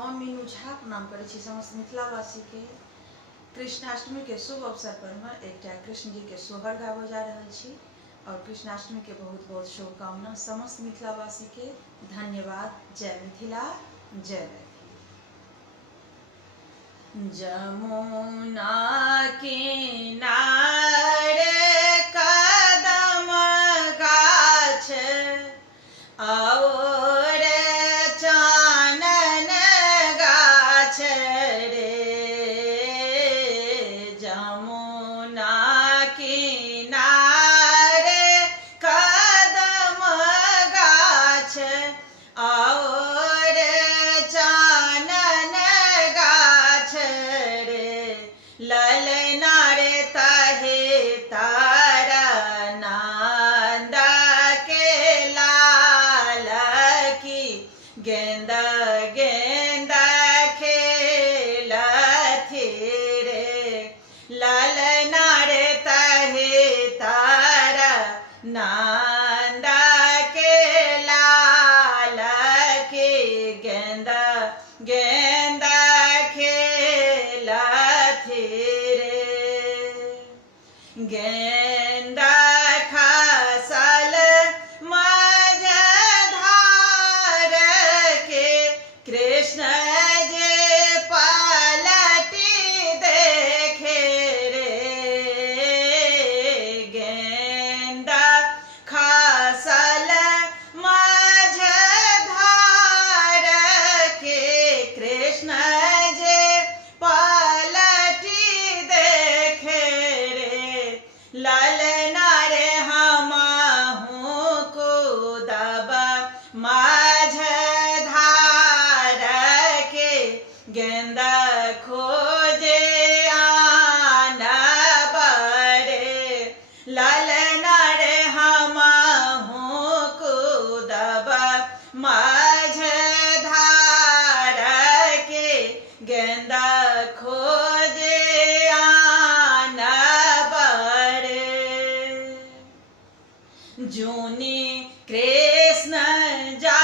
हम मीनू झा प्रणाम करै छी समस्त मिथिलावासी के। कृष्णाष्टमी के शुभ अवसर पर हम एक कृष्ण जी के सोहर गाबो जा रहल छी और कृष्णाष्टमी के बहुत बहुत शुभकामना समस्त मिथिलावासी के। धन्यवाद। जय मिथिला, जय मैथिली। जमुना किनारे कदम गाछ और चानन गाछ रे, जमुना किनारे कदम गाछ और चानन गाछ रे, ललना रे तहे तारा नंद के लाल की, गेंदा गेंदा खेलथि रे, ललना रे तहे तारा नंद के लाल की, गेंदा गेंदा खेलथि रे, गेंदा खसल मझ धार के, कृष्ण जे पलटी देखे रे, गेंदा खसल मझ धार के, कृष्ण जे पलटी देखे रे, ललना रे हमहु कूदब माझ धार के, गेंदा खोजे आनब रे, ललना रे हमहु कूदब माझ धार के, गेंदा खोजे आनब रे, जूनी कृष्ण जा